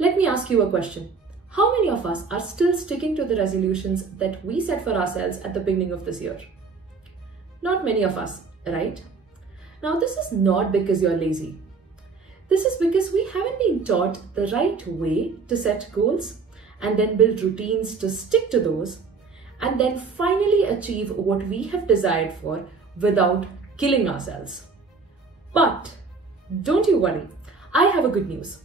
Let me ask you a question. How many of us are still sticking to the resolutions that we set for ourselves at the beginning of this year? Not many of us, right? Now, this is not because you're lazy. This is because we haven't been taught the right way to set goals and then build routines to stick to those and then finally achieve what we have desired for without killing ourselves. But don't you worry, I have a good news.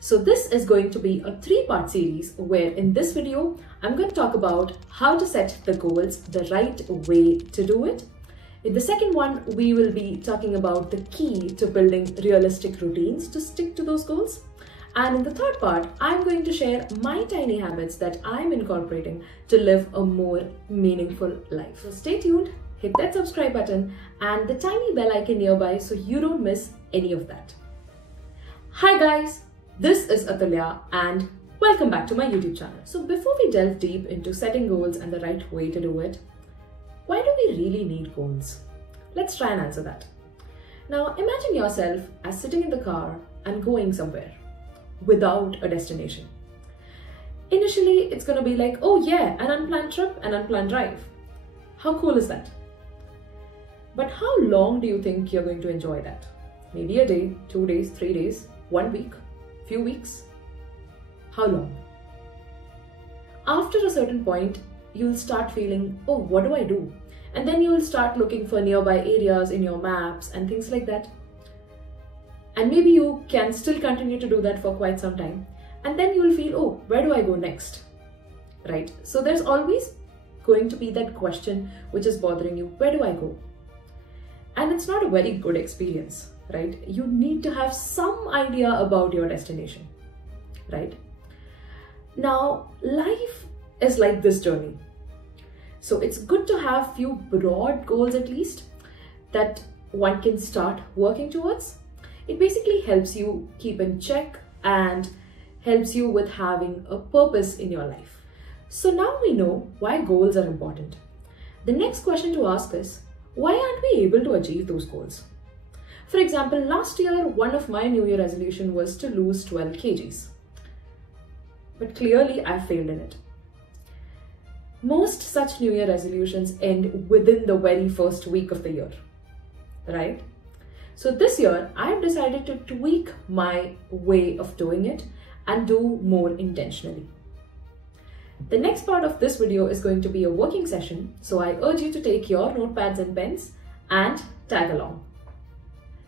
So this is going to be a 3-part series where in this video, I'm going to talk about how to set the goals the right way to do it. In the second one, we will be talking about the key to building realistic routines to stick to those goals. And in the third part, I'm going to share my tiny habits that I'm incorporating to live a more meaningful life. So stay tuned, hit that subscribe button and the tiny bell icon nearby so you don't miss any of that. Hi guys! This is Athulya and welcome back to my YouTube channel. So before we delve deep into setting goals and the right way to do it, why do we really need goals? Let's try and answer that. Now imagine yourself as sitting in the car and going somewhere without a destination. Initially, it's going to be like, oh yeah, an unplanned trip, an unplanned drive. How cool is that? But how long do you think you're going to enjoy that? Maybe a day, 2 days, 3 days, 1 week? Few weeks? How long? After a certain point, you'll start feeling, oh, what do I do? And then you'll start looking for nearby areas in your maps and things like that. And maybe you can still continue to do that for quite some time. And then you'll feel, oh, where do I go next? Right? So there's always going to be that question which is bothering you, where do I go? And it's not a very good experience. Right? You need to have some idea about your destination, right? Now, life is like this journey. So it's good to have few broad goals at least that one can start working towards. It basically helps you keep in check and helps you with having a purpose in your life. So now we know why goals are important. The next question to ask is, why aren't we able to achieve those goals? For example, last year, one of my New Year resolution was to lose 12 kgs. But clearly, I failed in it. Most such New Year resolutions end within the very first week of the year, right? So this year, I've decided to tweak my way of doing it and do more intentionally. The next part of this video is going to be a working session, so I urge you to take your notepads and pens and tag along.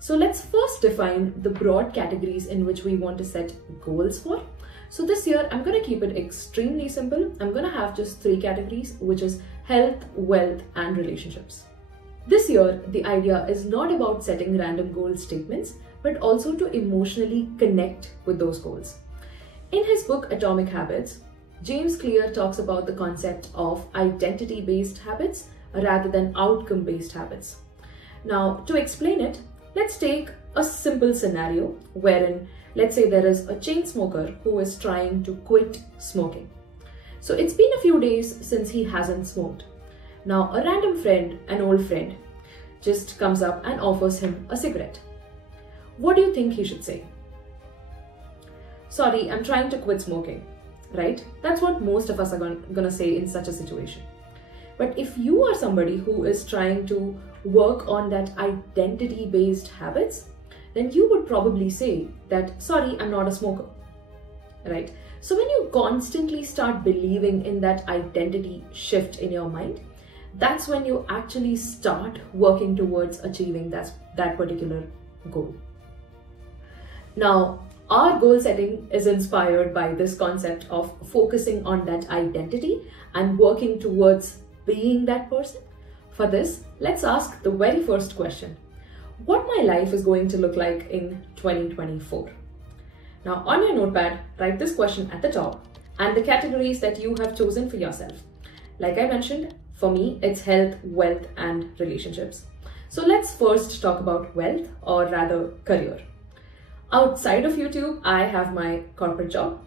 So let's first define the broad categories in which we want to set goals for. So this year, I'm going to keep it extremely simple. I'm going to have just 3 categories, which is health, wealth, and relationships. This year, the idea is not about setting random goal statements, but also to emotionally connect with those goals. In his book, Atomic Habits, James Clear talks about the concept of identity-based habits rather than outcome-based habits. Now, to explain it, let's take a simple scenario wherein, let's say there is a chain smoker who is trying to quit smoking. So it's been a few days since he hasn't smoked. Now a random friend, an old friend, just comes up and offers him a cigarette. What do you think he should say? Sorry, I'm trying to quit smoking, right? That's what most of us are gonna say in such a situation. But if you are somebody who is trying to work on that identity-based habits, then you would probably say that, sorry, I'm not a smoker, right? So when you constantly start believing in that identity shift in your mind, that's when you actually start working towards achieving that particular goal. Now, our goal setting is inspired by this concept of focusing on that identity and working towards being that person. For this, let's ask the very first question. What my life is going to look like in 2024? Now on your notepad, write this question at the top and the categories that you have chosen for yourself. Like I mentioned, for me, it's health, wealth, and relationships. So let's first talk about wealth, or rather career. Outside of YouTube, I have my corporate job.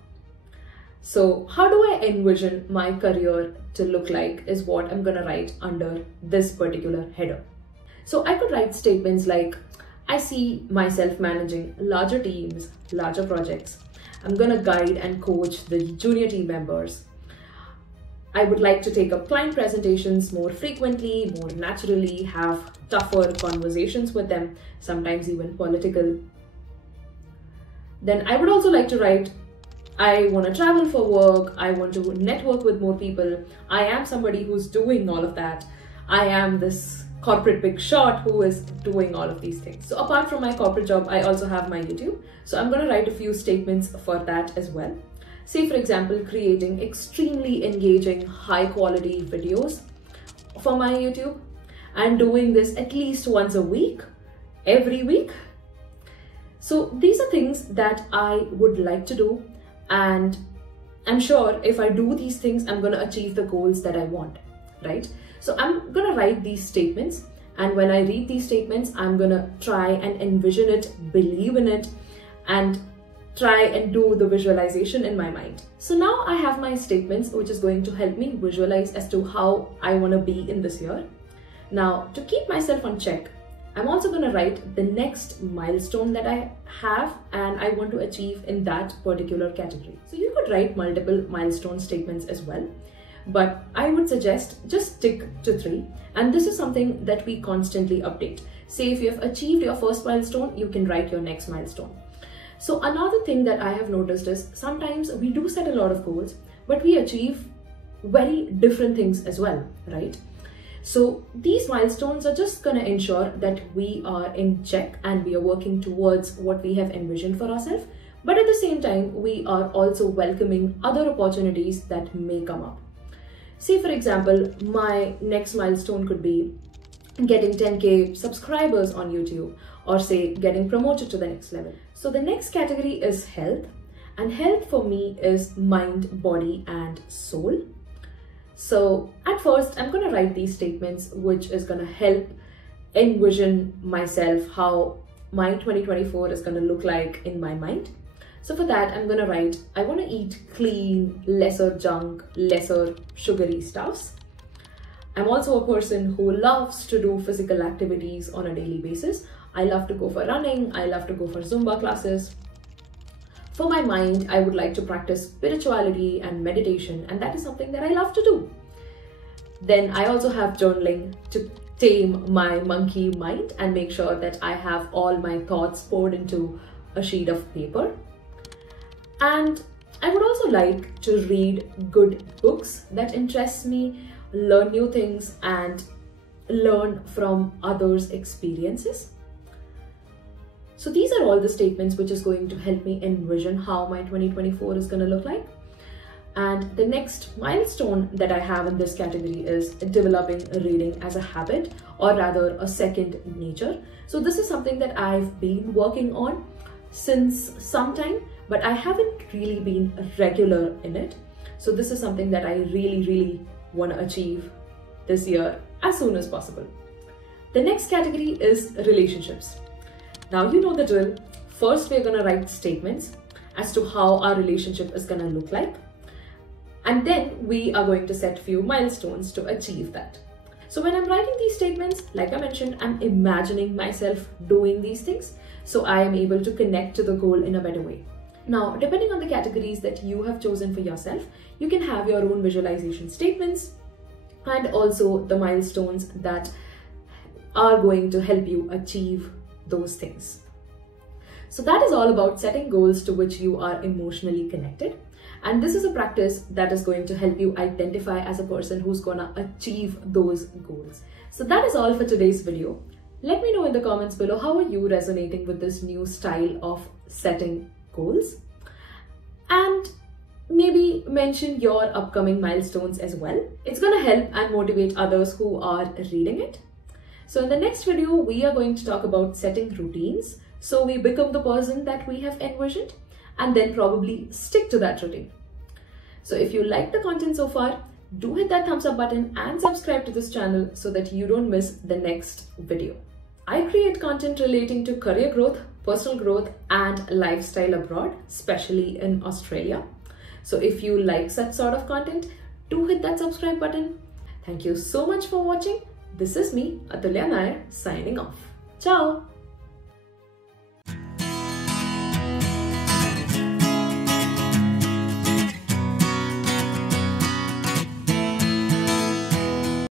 So how do I envision my career to look like is what I'm gonna write under this particular header. So I could write statements like, I see myself managing larger teams, larger projects, I'm gonna guide and coach the junior team members. I would like to take up client presentations more frequently, more naturally, have tougher conversations with them, sometimes even political. Then I would also like to write, I want to travel for work, I want to network with more people, I am somebody who's doing all of that, I am this corporate big shot who is doing all of these things. So apart from my corporate job, I also have my YouTube. So I'm going to write a few statements for that as well. Say for example, creating extremely engaging, high quality videos for my YouTube and doing this at least once a week, every week. So these are things that I would like to do, and I'm sure if I do these things, I'm going to achieve the goals that I want, right? So I'm going to write these statements, and when I read these statements, I'm going to try and envision it, believe in it, and try and do the visualization in my mind. So now I have my statements, which is going to help me visualize as to how I want to be in this year. Now, to keep myself on check, I'm also going to write the next milestone that I have and I want to achieve in that particular category. So you could write multiple milestone statements as well, but I would suggest just stick to 3. And this is something that we constantly update. Say if you have achieved your first milestone, you can write your next milestone. So another thing that I have noticed is sometimes we do set a lot of goals, but we achieve very different things as well, right? So these milestones are just going to ensure that we are in check and we are working towards what we have envisioned for ourselves. But at the same time, we are also welcoming other opportunities that may come up. Say for example, my next milestone could be getting 10K subscribers on YouTube, or say getting promoted to the next level. So the next category is health, and health for me is mind, body and soul. So at first I'm going to write these statements, which is going to help envision myself how my 2024 is going to look like in my mind. So for that, I'm going to write, I want to eat clean, lesser junk, lesser sugary stuffs. I'm also a person who loves to do physical activities on a daily basis. I love to go for running. I love to go for Zumba classes. For my mind, I would like to practice spirituality and meditation, and that is something that I love to do. Then I also have journaling to tame my monkey mind and make sure that I have all my thoughts poured into a sheet of paper. And I would also like to read good books that interest me, learn new things and learn from others' experiences. So these are all the statements which is going to help me envision how my 2024 is going to look like. And the next milestone that I have in this category is developing reading as a habit, or rather a second nature. So this is something that I've been working on since some time, but I haven't really been regular in it. So this is something that I really want to achieve this year as soon as possible. The next category is relationships. Now you know the drill. First, we're going to write statements as to how our relationship is going to look like. And then we are going to set few milestones to achieve that. So when I'm writing these statements, like I mentioned, I'm imagining myself doing these things, so I am able to connect to the goal in a better way. Now, depending on the categories that you have chosen for yourself, you can have your own visualization statements and also the milestones that are going to help you achieve those things. So that is all about setting goals to which you are emotionally connected. And this is a practice that is going to help you identify as a person who's gonna achieve those goals. So that is all for today's video. Let me know in the comments below, how are you resonating with this new style of setting goals? And maybe mention your upcoming milestones as well. It's gonna help and motivate others who are reading it. So in the next video, we are going to talk about setting routines, so we become the person that we have envisioned, and then probably stick to that routine. So if you like the content so far, do hit that thumbs up button and subscribe to this channel so that you don't miss the next video. I create content relating to career growth, personal growth and lifestyle abroad, especially in Australia. So if you like such sort of content, do hit that subscribe button. Thank you so much for watching. This is me, Athulya Nair, signing off. Ciao!